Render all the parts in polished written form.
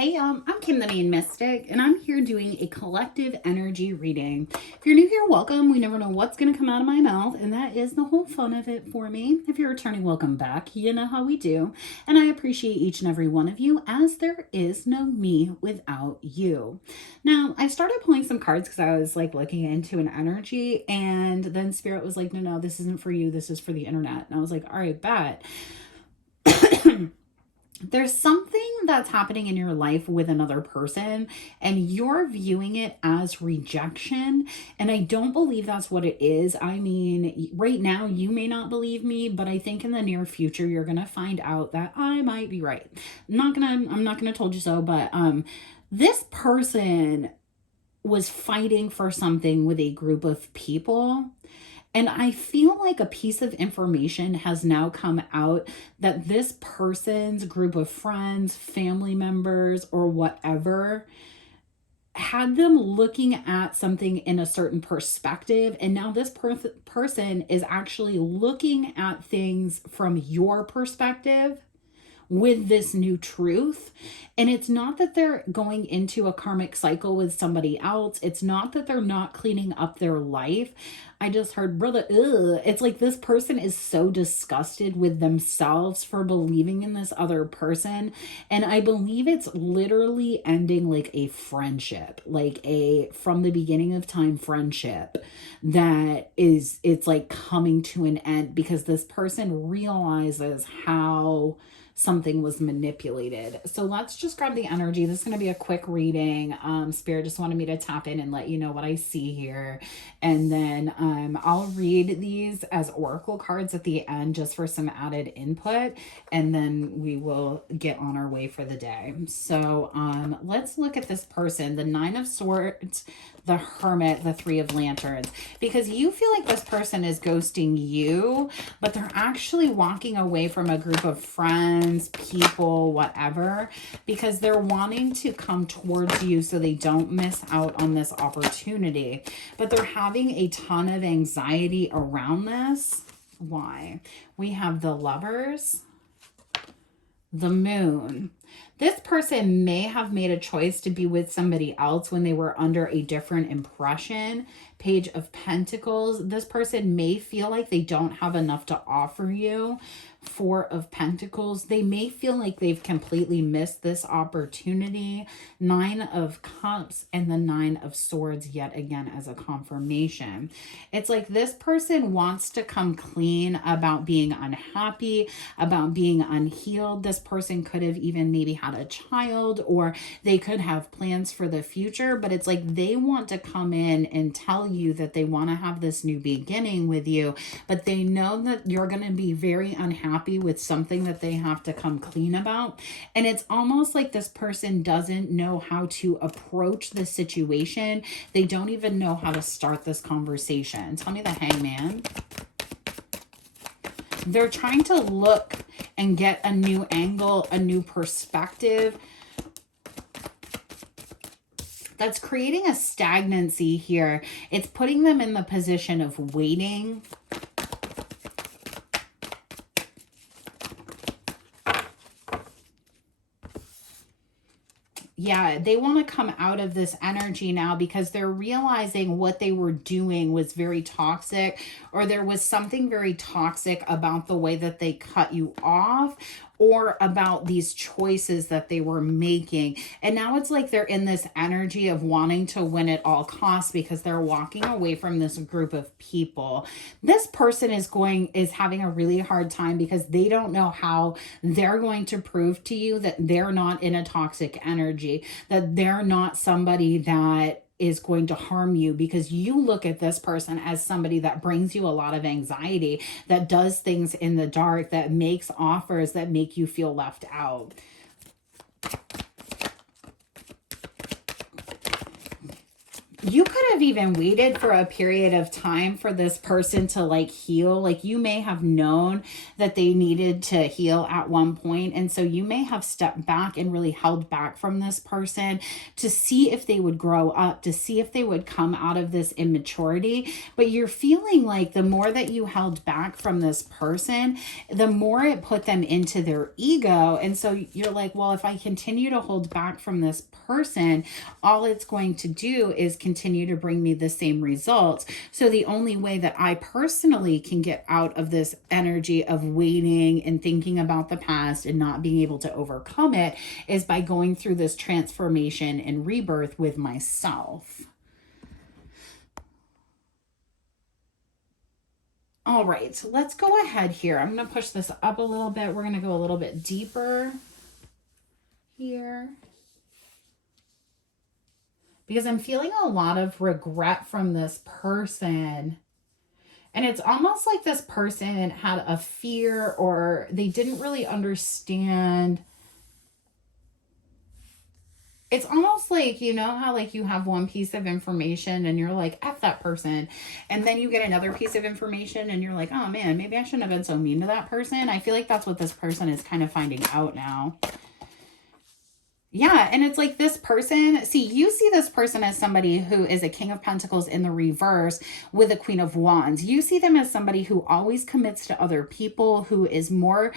Hey, I'm Kim the Maine Mystic, and I'm here doing a collective energy reading. If you're new here, welcome. We never know what's going to come out of my mouth, and that is the whole fun of it for me. If you're returning, welcome back. You know how we do. And I appreciate each and every one of you, as there is no me without you. Now, I started pulling some cards because I was like looking into an energy, and then Spirit was like, no, this isn't for you. This is for the internet. And I was like, all right, bet. There's something that's happening in your life with another person and you're viewing it as rejection. And I don't believe that's what it is. I mean, right now you may not believe me, but I think in the near future you're going to find out that I might be right. I'm not going to told you so, but this person was fighting for something with a group of people. And I feel like a piece of information has now come out that this person's group of friends, family members, or whatever had them looking at something in a certain perspective. And now this person is actually looking at things from your perspective with this new truth. And it's not that they're going into a karmic cycle with somebody else. It's not that they're not cleaning up their life. I just heard, brother, ugh. It's like this person is so disgusted with themselves for believing in this other person. And I believe it's literally ending like a friendship, like a from the beginning of time friendship that it's like coming to an end because this person realizes how something was manipulated. So let's just grab the energy. This is going to be a quick reading. Spirit just wanted me to tap in and let you know what I see here. And then I'll read these as oracle cards at the end just for some added input. And then we will get on our way for the day. So let's look at this person. The Nine of Swords, the Hermit, the Three of Lanterns. Because you feel like this person is ghosting you, but they're actually walking away from a group of friends, people, whatever, because they're wanting to come towards you so they don't miss out on this opportunity. But they're having a ton of anxiety around this. Why? We have the Lovers, the Moon. This person may have made a choice to be with somebody else when they were under a different impression. Page of Pentacles. This person may feel like they don't have enough to offer you. Four of Pentacles. They may feel like they've completely missed this opportunity. Nine of Cups and the Nine of Swords yet again as a confirmation. It's like this person wants to come clean about being unhappy, about being unhealed. This person could have even maybe had a child, or they could have plans for the future, but it's like they want to come in and tell you that they want to have this new beginning with you, but they know that you're going to be very unhappy with something that they have to come clean about. And it's almost like this person doesn't know how to approach the situation. They don't even know how to start this conversation. Tell me the Hangman. They're trying to look and get a new angle, a new perspective. That's creating a stagnancy here. It's putting them in the position of waiting. Yeah, they want to come out of this energy now because they're realizing what they were doing was very toxic, or there was something very toxic about the way that they cut you off, or about these choices that they were making. And now it's like they're in this energy of wanting to win at all costs because they're walking away from this group of people. This person is having a really hard time because they don't know how they're going to prove to you that they're not in a toxic energy, that they're not somebody that is going to harm you, because you look at this person as somebody that brings you a lot of anxiety, that does things in the dark, that makes offers that make you feel left out. you could have even waited for a period of time for this person to like heal. Like you may have known that they needed to heal at one point, and so you may have stepped back and really held back from this person to see if they would grow up, to see if they would come out of this immaturity. But you're feeling like the more that you held back from this person, the more it put them into their ego. And so you're like, well, if I continue to hold back from this person, all it's going to do is continue to bring me the same results. So the only way that I personally can get out of this energy of waiting and thinking about the past and not being able to overcome it is by going through this transformation and rebirth with myself. All right, so let's go ahead here. I'm going to push this up a little bit. We're going to go a little bit deeper here, because I'm feeling a lot of regret from this person. And it's almost like this person had a fear, or they didn't really understand. It's almost like, you know how like you have one piece of information and you're like, F that person. And then you get another piece of information and you're like, oh man, maybe I shouldn't have been so mean to that person. I feel like that's what this person is kind of finding out now. Yeah, and it's like this person, see, you see this person as somebody who is a King of Pentacles in the reverse with a Queen of Wands. You see them as somebody who always commits to other people, who is more,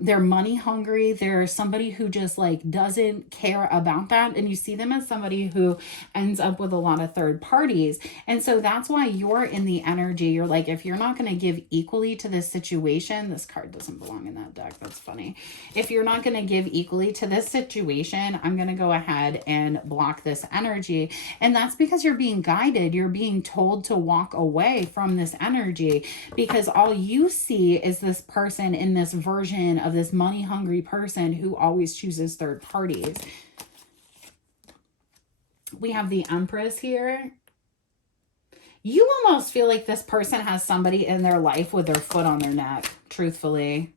they're money hungry. They're somebody who just like doesn't care about that. And you see them as somebody who ends up with a lot of third parties. And so that's why you're in the energy. You're like, if you're not going to give equally to this situation, this card doesn't belong in that deck. That's funny. If you're not going to give equally to this situation, I'm going to go ahead and block this energy. And that's because you're being guided. You're being told to walk away from this energy, because all you see is this person in this version of this money hungry person who always chooses third parties. We have the Empress here. You almost feel like this person has somebody in their life with their foot on their neck, truthfully,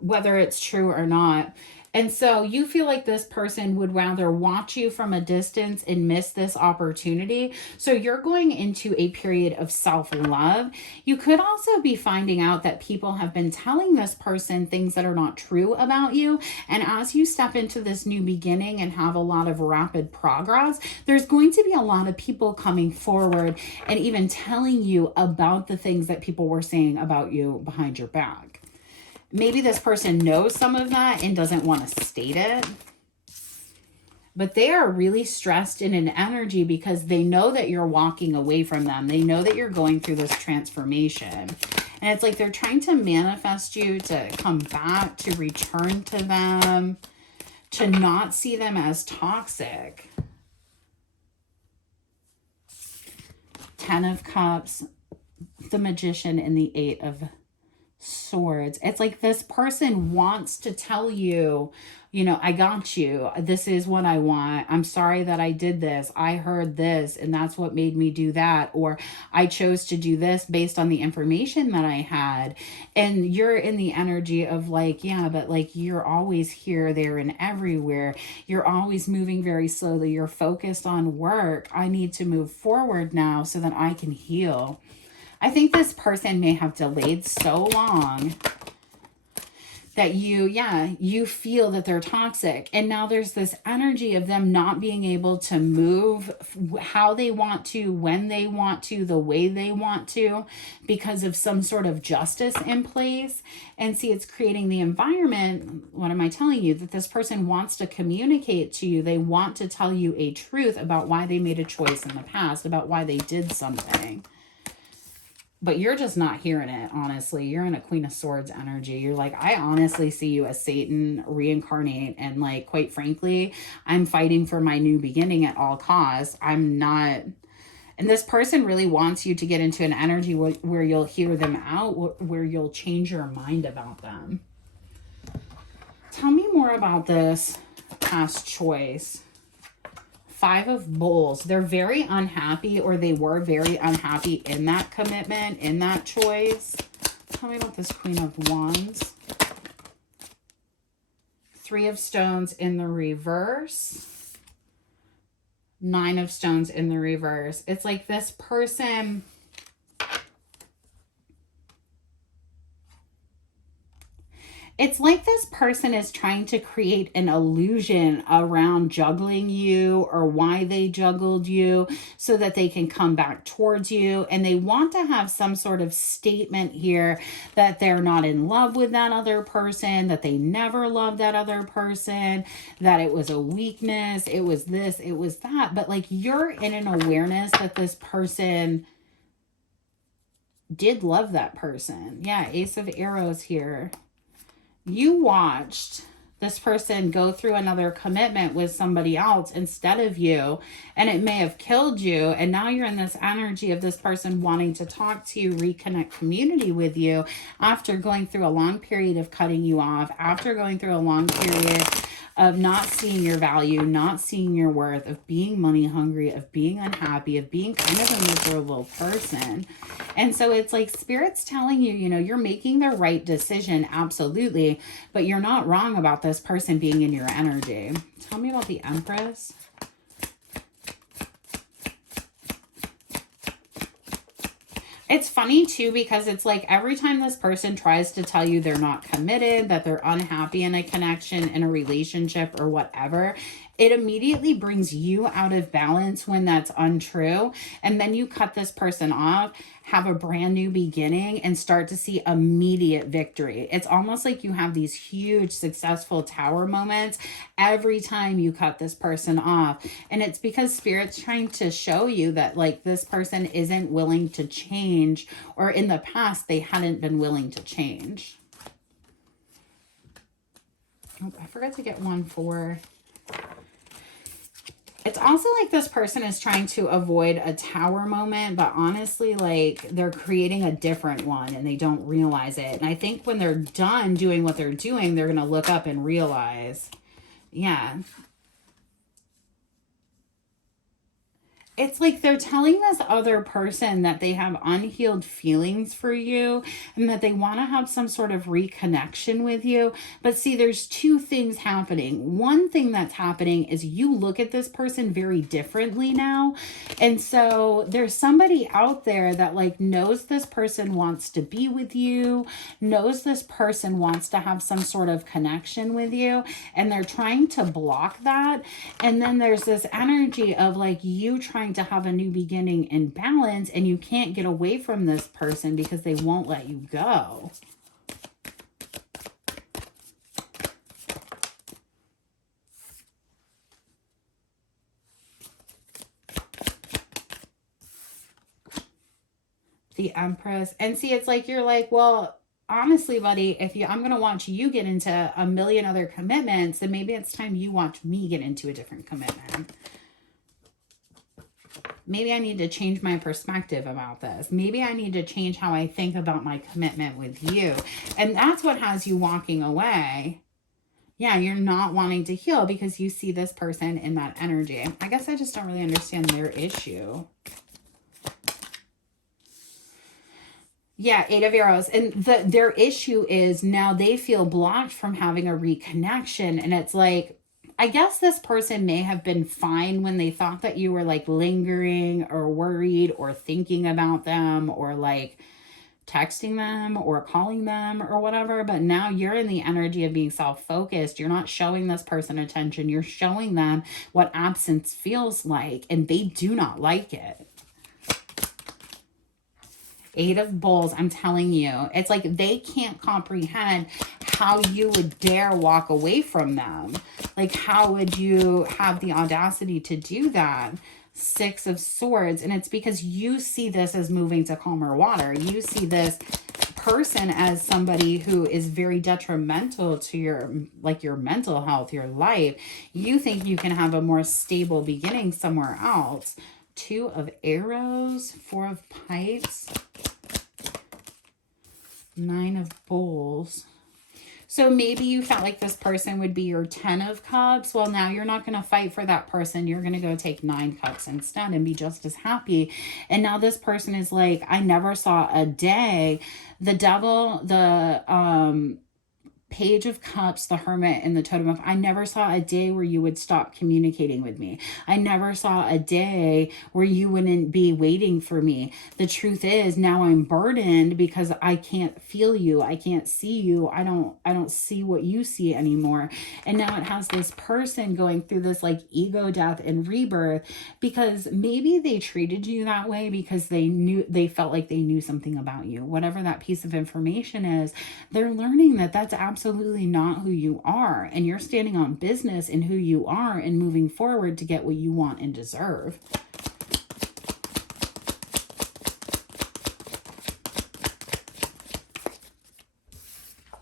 whether it's true or not. And so you feel like this person would rather watch you from a distance and miss this opportunity. So you're going into a period of self-love. You could also be finding out that people have been telling this person things that are not true about you. And as you step into this new beginning and have a lot of rapid progress, there's going to be a lot of people coming forward and even telling you about the things that people were saying about you behind your back. Maybe this person knows some of that and doesn't want to state it, but they are really stressed in an energy because they know that you're walking away from them. They know that you're going through this transformation. And it's like they're trying to manifest you to come back, to return to them, to not see them as toxic. 10 of Cups, the Magician, and the 8 of Swords. It's like this person wants to tell you, you know, I got you. This is what I want. I'm sorry that I did this. I heard this and that's what made me do that. Or I chose to do this based on the information that I had. And you're in the energy of like, yeah, but like you're always here, there, and everywhere. You're always moving very slowly. You're focused on work. I need to move forward now so that I can heal. I think this person may have delayed so long that you feel that they're toxic. And now there's this energy of them not being able to move how they want to, when they want to, the way they want to, because of some sort of justice in place. And see, it's creating the environment, what am I telling you, that this person wants to communicate to you. They want to tell you a truth about why they made a choice in the past, about why they did something. But you're just not hearing it, honestly. You're in a Queen of Swords energy. You're like, I honestly see you as Satan reincarnate. And like, quite frankly, I'm fighting for my new beginning at all costs. I'm not. And this person really wants you to get into an energy where you'll hear them out, where you'll change your mind about them. Tell me more about this past choice. 5 of Bowls. They're very unhappy, or they were very unhappy in that commitment, in that choice. Tell me about this Queen of Wands. 3 of Stones in the reverse. Nine of Stones in the reverse. It's like this person... It's like this person is trying to create an illusion around juggling you or why they juggled you so that they can come back towards you. And they want to have some sort of statement here that they're not in love with that other person, that they never loved that other person, that it was a weakness, it was this, it was that. But like you're in an awareness that this person did love that person. Yeah, Ace of Arrows here. You watched this person go through another commitment with somebody else instead of you, and it may have killed you. And now you're in this energy of this person wanting to talk to you, reconnect community with you after going through a long period of cutting you off, after going through a long period of not seeing your value, not seeing your worth, of being money hungry, of being unhappy, of being kind of a miserable person. And so it's like Spirit's telling you, you know, you're making the right decision, absolutely, but you're not wrong about this person being in your energy. Tell me about the Empress. It's funny too, because it's like every time this person tries to tell you they're not committed, that they're unhappy in a connection, in a relationship or whatever, it immediately brings you out of balance when that's untrue. And then you cut this person off, have a brand new beginning, and start to see immediate victory. It's almost like you have these huge successful tower moments every time you cut this person off. And it's because Spirit's trying to show you that like this person isn't willing to change, or in the past they hadn't been willing to change. Oh, I forgot to get one for... It's also like this person is trying to avoid a tower moment, but honestly, like they're creating a different one and they don't realize it. And I think when they're done doing what they're doing, they're going to look up and realize, yeah. It's like they're telling this other person that they have unhealed feelings for you and that they want to have some sort of reconnection with you. But see, there's two things happening. One thing that's happening is you look at this person very differently now. And so there's somebody out there that like knows this person wants to be with you, knows this person wants to have some sort of connection with you, and they're trying to block that. And then there's this energy of like you trying to have a new beginning in balance, and you can't get away from this person because they won't let you go. The Empress. And see, it's like you're like, well, honestly, buddy, if I'm going to watch you get into a million other commitments, then maybe it's time you watch me get into a different commitment. Maybe I need to change my perspective about this. Maybe I need to change how I think about my commitment with you. And that's what has you walking away. Yeah, you're not wanting to heal because you see this person in that energy. I guess I just don't really understand their issue. Yeah, Eight of Arrows. And their issue is now they feel blocked from having a reconnection. And it's like, I guess this person may have been fine when they thought that you were like lingering or worried or thinking about them or like texting them or calling them or whatever. But now you're in the energy of being self-focused. You're not showing this person attention. You're showing them what absence feels like, and they do not like it. Eight of Bowls, I'm telling you, it's like they can't comprehend how you would dare walk away from them. Like, how would you have the audacity to do that? Six of Swords, and it's because you see this as moving to calmer water. You see this person as somebody who is very detrimental to your mental health, your life. You think you can have a more stable beginning somewhere else. Two of Arrows, Four of Pipes, Nine of Bowls. So maybe you felt like this person would be your 10 of Cups. Well, now you're not going to fight for that person. You're going to go take 9 Cups instead and be just as happy. And now this person is like, I never saw a day. The Devil, the Page of Cups, the Hermit, and the Totem of, I never saw a day where you would stop communicating with me. I never saw a day where you wouldn't be waiting for me. The truth is, now I'm burdened because I can't feel you. I can't see you. I don't see what you see anymore. And now it has this person going through this like ego death and rebirth, because maybe they treated you that way because they felt like they knew something about you. Whatever that piece of information is, they're learning that that's absolutely not who you are. And you're standing on business in who you are and moving forward to get what you want and deserve.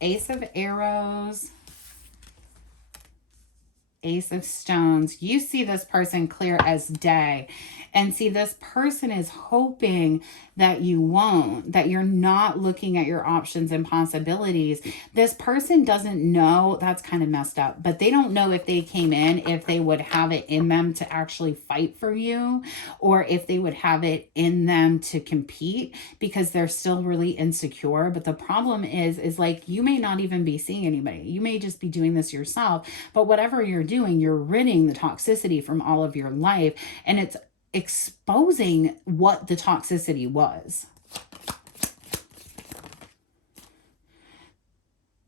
Ace of Arrows, Ace of Stones. You see this person clear as day. And see, this person is hoping that you won't, that you're not looking at your options and possibilities. This person doesn't know, that's kind of messed up, but they don't know if they came in, if they would have it in them to actually fight for you, or if they would have it in them to compete, because they're still really insecure. But the problem is like, you may not even be seeing anybody. You may just be doing this yourself, but whatever you're doing, you're ridding the toxicity from all of your life, and it's exposing what the toxicity was.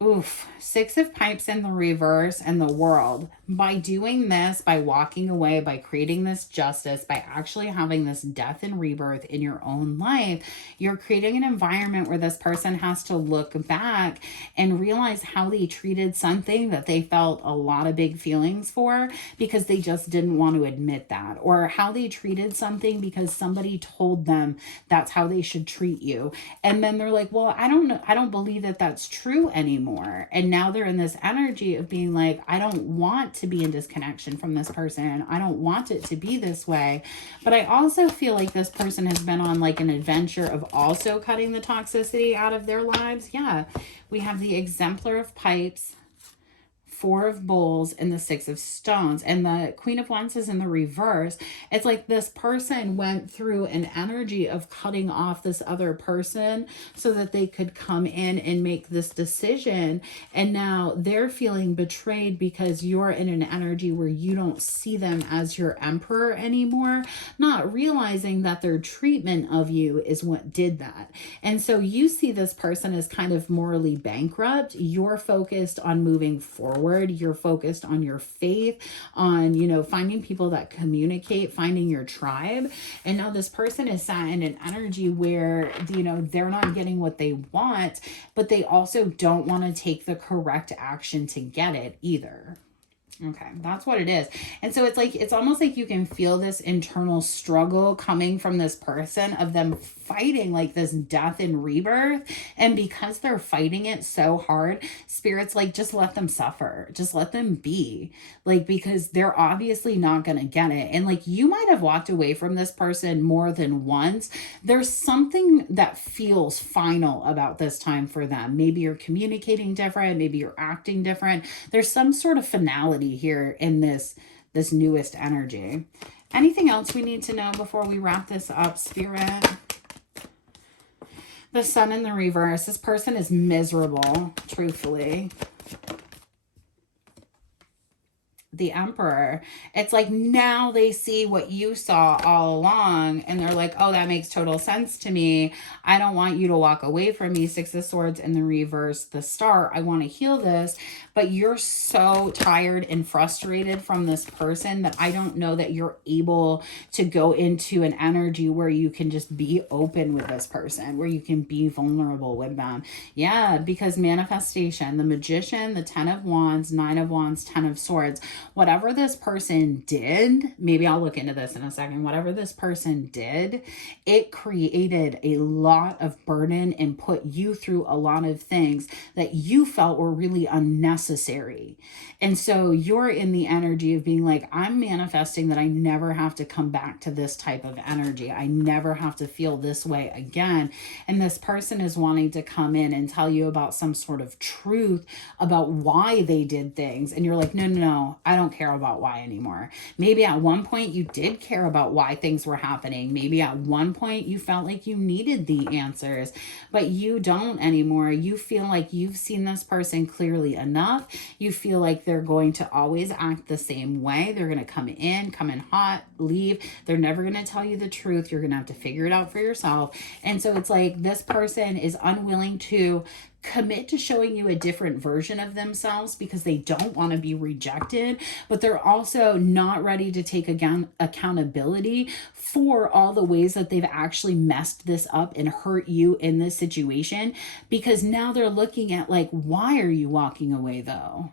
Oof. Six of Pipes in the reverse and the World. By doing this, by walking away, by creating this justice, by actually having this death and rebirth in your own life, you're creating an environment where this person has to look back and realize how they treated something that they felt a lot of big feelings for because they just didn't want to admit that, or how they treated something because somebody told them that's how they should treat you. And then they're like, well, I don't know. I don't believe that that's true anymore. And now they're in this energy of being like, I don't want to be in disconnection from this person. I don't want it to be this way. But I also feel like this person has been on like an adventure of also cutting the toxicity out of their lives. Yeah, we have the Exemplar of Pipes, Four of Bowls, and the Six of Stones, and the Queen of Wands is in the reverse. It's like this person went through an energy of cutting off this other person so that they could come in and make this decision, and now they're feeling betrayed because you're in an energy where you don't see them as your emperor anymore, not realizing that their treatment of you is what did that. And so you see this person as kind of morally bankrupt. You're focused on moving forward. You're focused on your faith, on, you know, finding people that communicate, finding your tribe. And now this person is sat in an energy where, you know, they're not getting what they want, but they also don't want to take the correct action to get it either. Okay, that's what it is. And so it's like, it's almost like you can feel this internal struggle coming from this person of them fighting like this death and rebirth. And because they're fighting it so hard, Spirit's like, just let them suffer. Just let them be. Like, because they're obviously not going to get it. And like, you might have walked away from this person more than once. There's something that feels final about this time for them. Maybe you're communicating different. Maybe you're acting different. There's some sort of finality here in this newest energy. Anything else we need to know before we wrap this up, Spirit? The Sun in the reverse. This person is miserable, truthfully. The Emperor. It's like now they see what you saw all along and they're like, oh, that makes total sense to me. I don't want you to walk away from me. Six of Swords in the reverse, the Star. I want to heal this, but you're so tired and frustrated from this person that I don't know that you're able to go into an energy where you can just be open with this person, where you can be vulnerable with them. Yeah, because manifestation, the Magician, the 10 of Wands, 9 of Wands, 10 of Swords. Whatever this person did, maybe I'll look into this in a second. Whatever this person did, it created a lot of burden and put you through a lot of things that you felt were really unnecessary. And so you're in the energy of being like, I'm manifesting that I never have to come back to this type of energy. I never have to feel this way again. And this person is wanting to come in and tell you about some sort of truth about why they did things. And you're like, no, I don't care about why anymore. Maybe at one point you did care about why things were happening. Maybe at one point you felt like you needed the answers, but you don't anymore. You feel like you've seen this person clearly enough. You feel like they're going to always act the same way. They're going to come in hot, leave. They're never going to tell you the truth. You're going to have to figure it out for yourself. And so it's like this person is unwilling to commit to showing you a different version of themselves because they don't want to be rejected, but they're also not ready to take again accountability for all the ways that they've actually messed this up and hurt you in this situation, because now they're looking at like, why are you walking away though?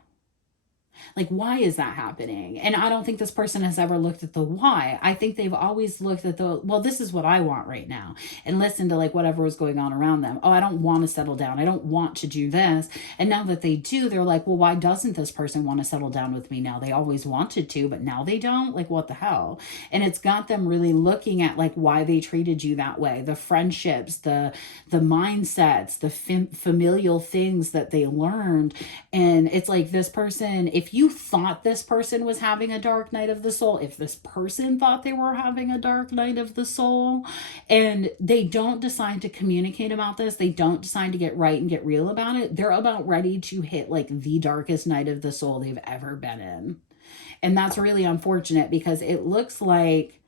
Like, why is that happening? And I don't think this person has ever looked at the why. I think they've always looked at the, well, this is what I want right now. And listen to like whatever was going on around them. Oh, I don't want to settle down. I don't want to do this. And now that they do, they're like, well, why doesn't this person want to settle down with me now? They always wanted to, but now they don't. Like, what the hell? And it's got them really looking at like why they treated you that way. The friendships, the mindsets, the familial things that they learned. And it's like this person, if you thought this person was having a dark night of the soul, if this person thought they were having a dark night of the soul, and they don't decide to communicate about this, they don't decide to get right and get real about it, they're about ready to hit like the darkest night of the soul they've ever been in. And that's really unfortunate because it looks like,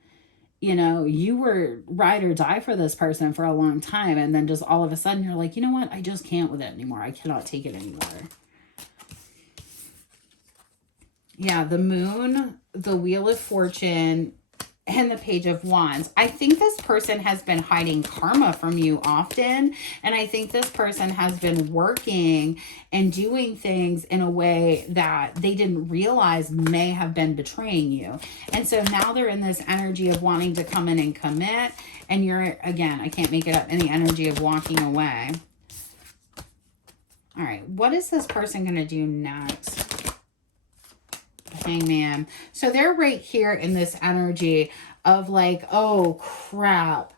you know, you were ride or die for this person for a long time. And then just all of a sudden you're like, you know what? I just can't with it anymore. I cannot take it anymore. Yeah, the moon, the wheel of fortune, and the page of wands. I think this person has been hiding karma from you often. And I think this person has been working and doing things in a way that they didn't realize may have been betraying you. And so now they're in this energy of wanting to come in and commit. And you're, again, I can't make it up, in the energy of walking away. All right, what is this person going to do next? Hangman. So they're right here in this energy of like, oh crap,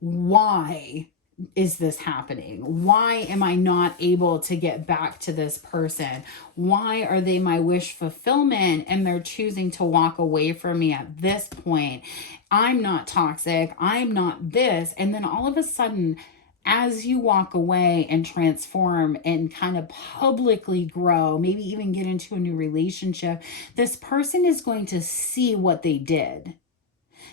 why is this happening? Why am I not able to get back to this person? Why are they my wish fulfillment and they're choosing to walk away from me at this point? I'm not toxic. I'm not this. And then all of a sudden, as you walk away and transform and kind of publicly grow, maybe even get into a new relationship, this person is going to see what they did.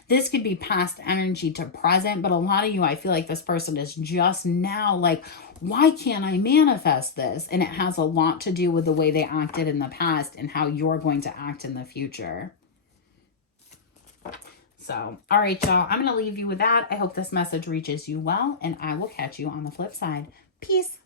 This could be past energy to present, but a lot of you, I feel like this person is just now like, why can't I manifest this? And it has a lot to do with the way they acted in the past and how you're going to act in the future. So, all right, y'all, I'm going to leave you with that. I hope this message reaches you well, and I will catch you on the flip side. Peace.